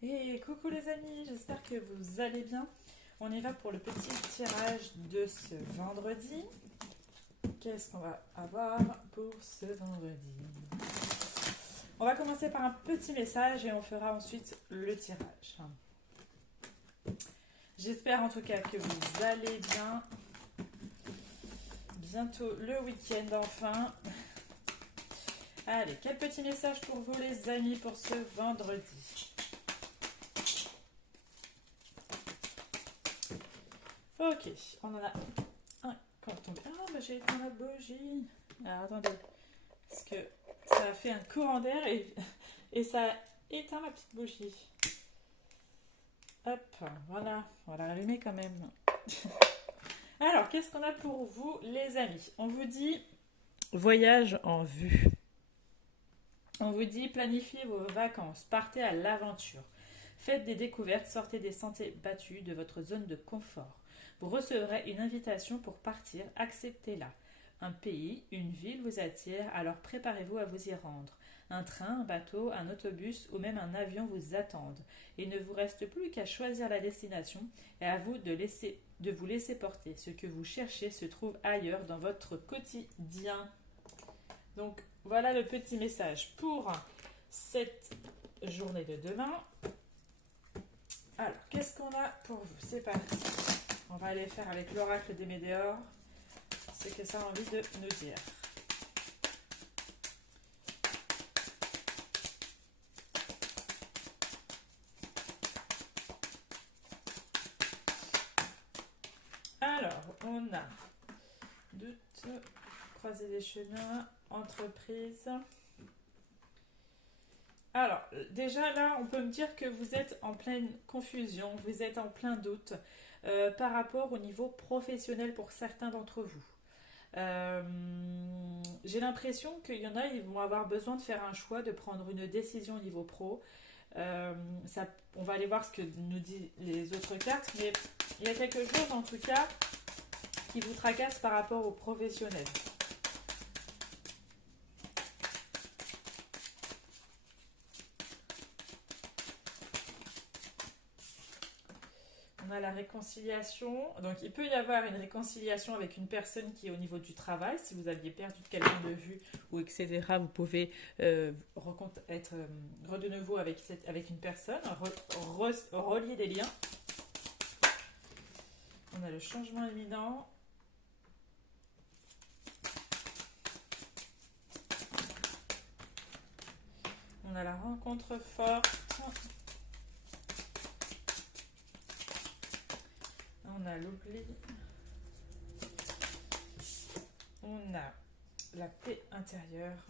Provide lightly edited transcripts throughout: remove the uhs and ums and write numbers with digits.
Et coucou les amis, j'espère que vous allez bien. On y va pour le petit tirage de ce vendredi. Qu'est-ce qu'on va avoir pour ce vendredi? On va commencer par un petit message et on fera ensuite le tirage. J'espère en tout cas que vous allez bien. Bientôt le week-end enfin. Allez, quel petit message pour vous les amis pour ce vendredi? Ok, on en a un qui est tombé. Ah, bah j'ai éteint la bougie. Alors attendez, parce que ça a fait un courant d'air et ça a éteint ma petite bougie. Hop, voilà, on va la rallumer quand même. Alors, qu'est-ce qu'on a pour vous les amis? On vous dit voyage en vue. On vous dit planifiez vos vacances, partez à l'aventure. Faites des découvertes, sortez des sentiers battus de votre zone de confort. Vous recevrez une invitation pour partir, acceptez-la. Un pays, une ville vous attire, alors préparez-vous à vous y rendre. Un train, un bateau, un autobus ou même un avion vous attendent. Il ne vous reste plus qu'à choisir la destination et à vous de vous laisser porter. Ce que vous cherchez se trouve ailleurs dans votre quotidien. Donc voilà le petit message pour cette journée de demain. Alors, qu'est-ce qu'on a pour vous? C'est parti. On va aller faire avec l'oracle des Médéors ce que ça a envie de nous dire. Alors, on a doute, croiser les chemins, entreprise. Alors, déjà là, on peut me dire que vous êtes en pleine confusion, vous êtes en plein doute par rapport au niveau professionnel pour certains d'entre vous. Euh, j'ai l'impression qu'il y en a, ils vont avoir besoin de faire un choix, de prendre une décision au niveau pro. Ça, on va aller voir ce que nous disent les autres cartes, mais il y a quelque chose en tout cas qui vous tracasse par rapport au professionnel. On a la réconciliation. Donc, il peut y avoir une réconciliation avec une personne qui est au niveau du travail. Si vous aviez perdu quelqu'un de vue ou etc., vous pouvez être de nouveau avec une personne, relier des liens. On a le changement imminent. On a la rencontre forte. On a l'oubli. On a la paix intérieure.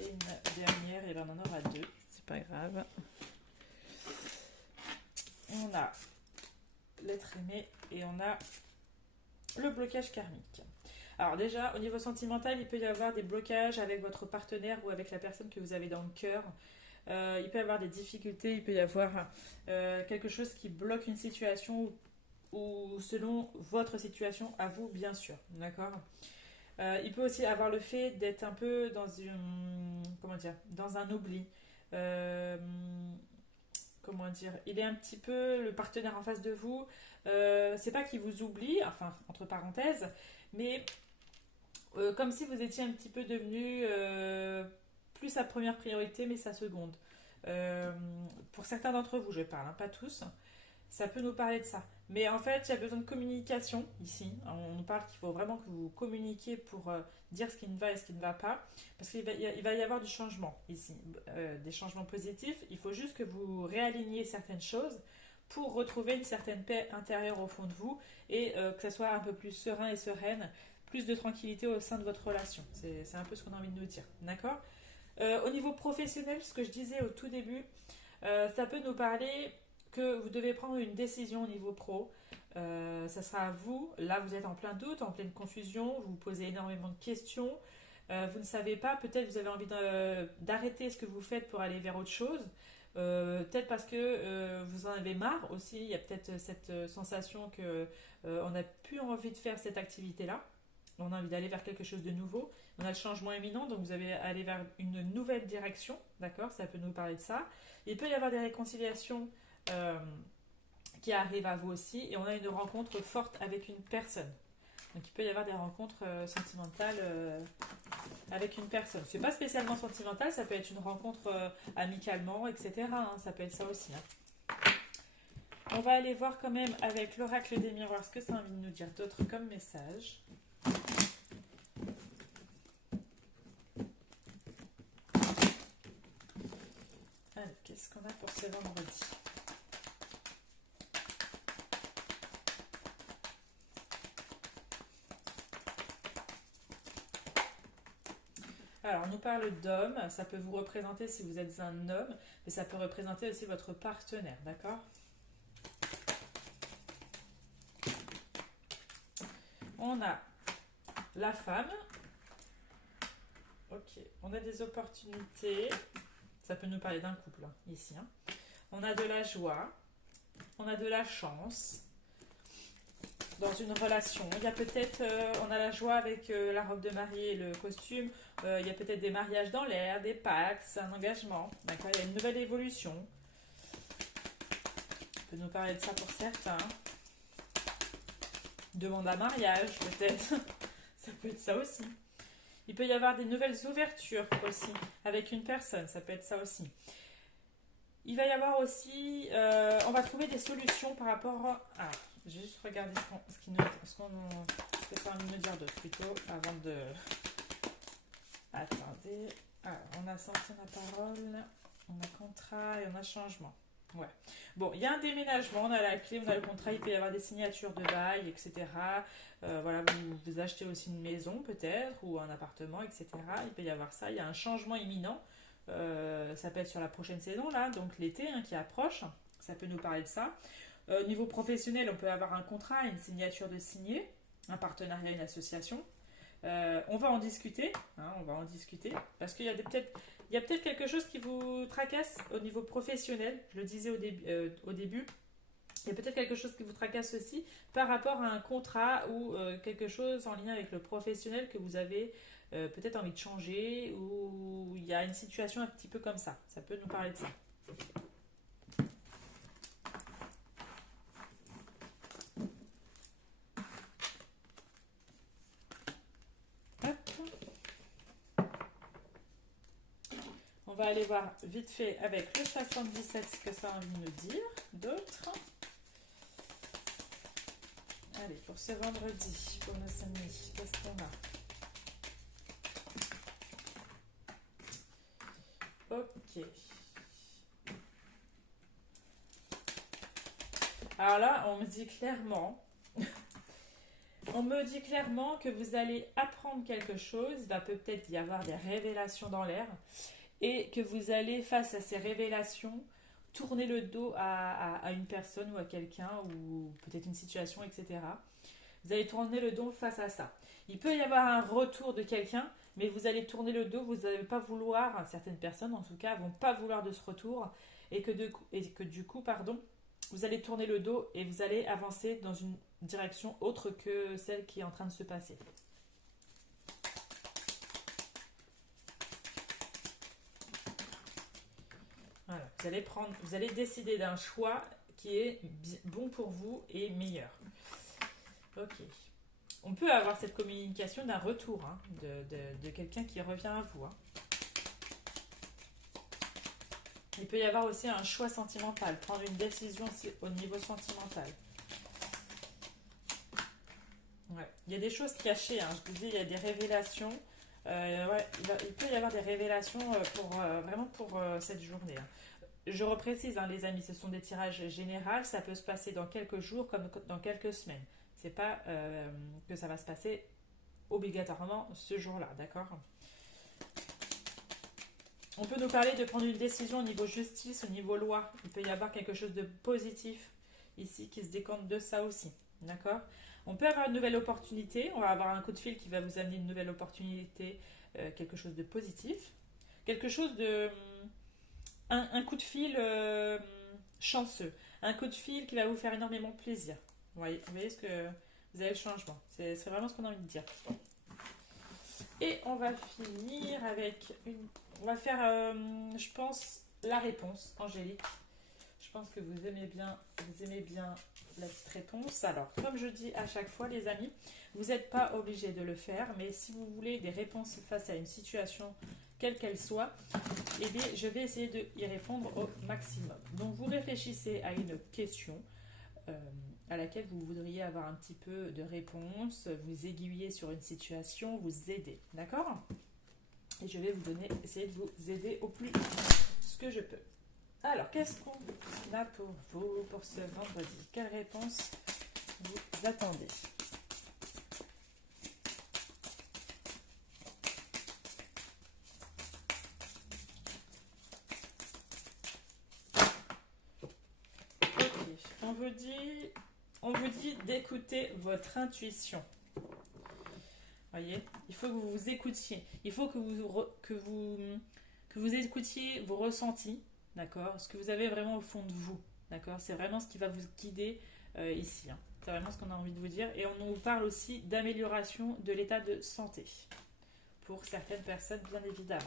Et une dernière, et ben on en aura deux, c'est pas grave. On a l'être aimé et on a le blocage karmique. Alors déjà, au niveau sentimental, il peut y avoir des blocages avec votre partenaire ou avec la personne que vous avez dans le cœur. Il peut y avoir des difficultés, il peut y avoir quelque chose qui bloque une situation ou selon votre situation à vous, bien sûr. D'accord. Il peut aussi avoir le fait d'être un peu dans une, comment dire, dans un oubli. Euh, comment dire, il est un petit peu le partenaire en face de vous. C'est pas qu'il vous oublie, enfin entre parenthèses, mais comme si vous étiez un petit peu devenu plus sa première priorité, mais sa seconde. Euh, pour certains d'entre vous, je parle, hein, pas tous, ça peut nous parler de ça. Mais en fait, il y a besoin de communication ici. On nous parle qu'il faut vraiment que vous communiquiez pour dire ce qui ne va et ce qui ne va pas. Parce qu'il va y avoir du changement ici, des changements positifs. Il faut juste que vous réaligniez certaines choses pour retrouver une certaine paix intérieure au fond de vous et que ça soit un peu plus serein et sereine, plus de tranquillité au sein de votre relation. C'est un peu ce qu'on a envie de nous dire. D'accord. Au niveau professionnel, ce que je disais au tout début, ça peut nous parler que vous devez prendre une décision au niveau pro. Ça sera à vous. Là, vous êtes en plein doute, en pleine confusion. Vous vous posez énormément de questions. Vous ne savez pas. Peut-être vous avez envie d'arrêter ce que vous faites pour aller vers autre chose. Peut-être parce que vous en avez marre aussi. Il y a peut-être cette sensation que on n'a plus envie de faire cette activité-là. On a envie d'aller vers quelque chose de nouveau. On a le changement imminent, donc vous allez aller vers une nouvelle direction, d'accord? Ça peut nous parler de ça. Il peut y avoir des réconciliations euh, qui arrivent à vous aussi, et on a une rencontre forte avec une personne. Donc il peut y avoir des rencontres sentimentales avec une personne. C'est pas spécialement sentimental, ça peut être une rencontre amicalement, etc., hein, ça peut être ça aussi, hein. On va aller voir quand même avec l'oracle des miroirs ce que ça a envie de nous dire d'autre comme message. Allez, qu'est-ce qu'on a pour ce vendredi? Alors, on nous parle d'homme, ça peut vous représenter si vous êtes un homme, mais ça peut représenter aussi votre partenaire, d'accord? On a la femme. Ok, on a des opportunités. Ça peut nous parler d'un couple, hein, ici, hein. On a de la joie. On a de la chance. Dans une relation. Il y a peut-être, on a la joie avec la robe de mariée et le costume. Il y a peut-être des mariages dans l'air, des pactes, un engagement. D'accord, il y a une nouvelle évolution. On peut nous parler de ça pour certains. Demande à mariage, peut-être. Ça peut être ça aussi. Il peut y avoir des nouvelles ouvertures aussi avec une personne. Ça peut être ça aussi. Il va y avoir aussi, on va trouver des solutions par rapport à... J'ai juste regardé ce que ça va me dire d'autre plutôt avant de... Attendez. Alors, on a senti la parole, on a contrat et on a changement. Ouais. Bon, il y a un déménagement, on a la clé, on a le contrat, il peut y avoir des signatures de bail, etc. Voilà, vous achetez aussi une maison peut-être, ou un appartement, etc. Il peut y avoir ça, il y a un changement imminent. Ça peut être sur la prochaine saison, là, donc l'été hein, qui approche. Ça peut nous parler de ça. Au niveau professionnel, on peut avoir un contrat, une signature de signé, un partenariat, une association. On va en discuter, hein, on va en discuter, parce qu'il y a peut-être quelque chose qui vous tracasse au niveau professionnel. Je le disais au début. Il y a peut-être quelque chose qui vous tracasse aussi par rapport à un contrat ou quelque chose en lien avec le professionnel que vous avez peut-être envie de changer ou il y a une situation un petit peu comme ça. Ça peut nous parler de ça. On va aller voir vite fait avec le 77 ce que ça a envie de nous dire. D'autres. Allez, pour ce vendredi, pour nos amis, qu'est-ce qu'on a? Ok. Alors là, on me dit clairement que vous allez apprendre quelque chose, il va peut-être y avoir des révélations dans l'air, et que vous allez, face à ces révélations, tourner le dos à une personne ou à quelqu'un, ou peut-être une situation, etc. Vous allez tourner le dos face à ça. Il peut y avoir un retour de quelqu'un, mais vous allez tourner le dos, vous n'allez pas vouloir, certaines personnes en tout cas, vont pas vouloir de ce retour, et que du coup, pardon, vous allez tourner le dos et vous allez avancer dans une direction autre que celle qui est en train de se passer. Voilà, vous allez décider d'un choix qui est bon pour vous et meilleur. Ok. On peut avoir cette communication d'un retour, hein, de quelqu'un qui revient à vous, hein. Il peut y avoir aussi un choix sentimental, prendre une décision au niveau sentimental. Ouais. Il y a des choses cachées, hein. Je vous dis, il y a des révélations. Ouais, il peut y avoir des révélations vraiment pour cette journée, hein. Je reprécise, hein, les amis, ce sont des tirages généraux. Ça peut se passer dans quelques jours comme dans quelques semaines. C'est pas que ça va se passer obligatoirement ce jour-là, d'accord? On peut nous parler de prendre une décision au niveau justice, au niveau loi. Il peut y avoir quelque chose de positif ici qui se décompte de ça aussi, d'accord? On peut avoir une nouvelle opportunité. On va avoir un coup de fil qui va vous amener une nouvelle opportunité, quelque chose de positif. Quelque chose de... un coup de fil chanceux. Un coup de fil qui va vous faire énormément plaisir. Vous voyez ce que Vous avez le changement. C'est vraiment ce qu'on a envie de dire. Et on va finir avec une... On va faire, je pense, la réponse, Angélique. Je pense que vous aimez bien la petite réponse. Alors, comme je dis à chaque fois, les amis, vous n'êtes pas obligés de le faire, mais si vous voulez des réponses face à une situation, quelle qu'elle soit, eh bien, je vais essayer d'y répondre au maximum. Donc, vous réfléchissez à une question à laquelle vous voudriez avoir un petit peu de réponse, vous aiguiller sur une situation, vous aider, d'accord? Et je vais essayer de vous aider au plus ce que je peux. Alors, qu'est-ce qu'on a pour vous pour ce vendredi? Quelle réponse vous attendez? Ok, on vous dit d'écouter votre intuition. Voyez, il faut que vous vous écoutiez. Il faut que vous écoutiez vos ressentis, d'accord? Ce que vous avez vraiment au fond de vous, d'accord? C'est vraiment ce qui va vous guider ici, hein. C'est vraiment ce qu'on a envie de vous dire. Et on nous parle aussi d'amélioration de l'état de santé pour certaines personnes, bien évidemment.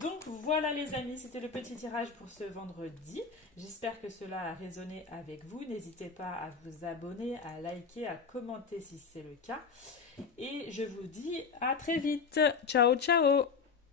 Donc voilà les amis, c'était le petit tirage pour ce vendredi. J'espère que cela a résonné avec vous. N'hésitez pas à vous abonner, à liker, à commenter si c'est le cas. Et je vous dis à très vite. Ciao, ciao!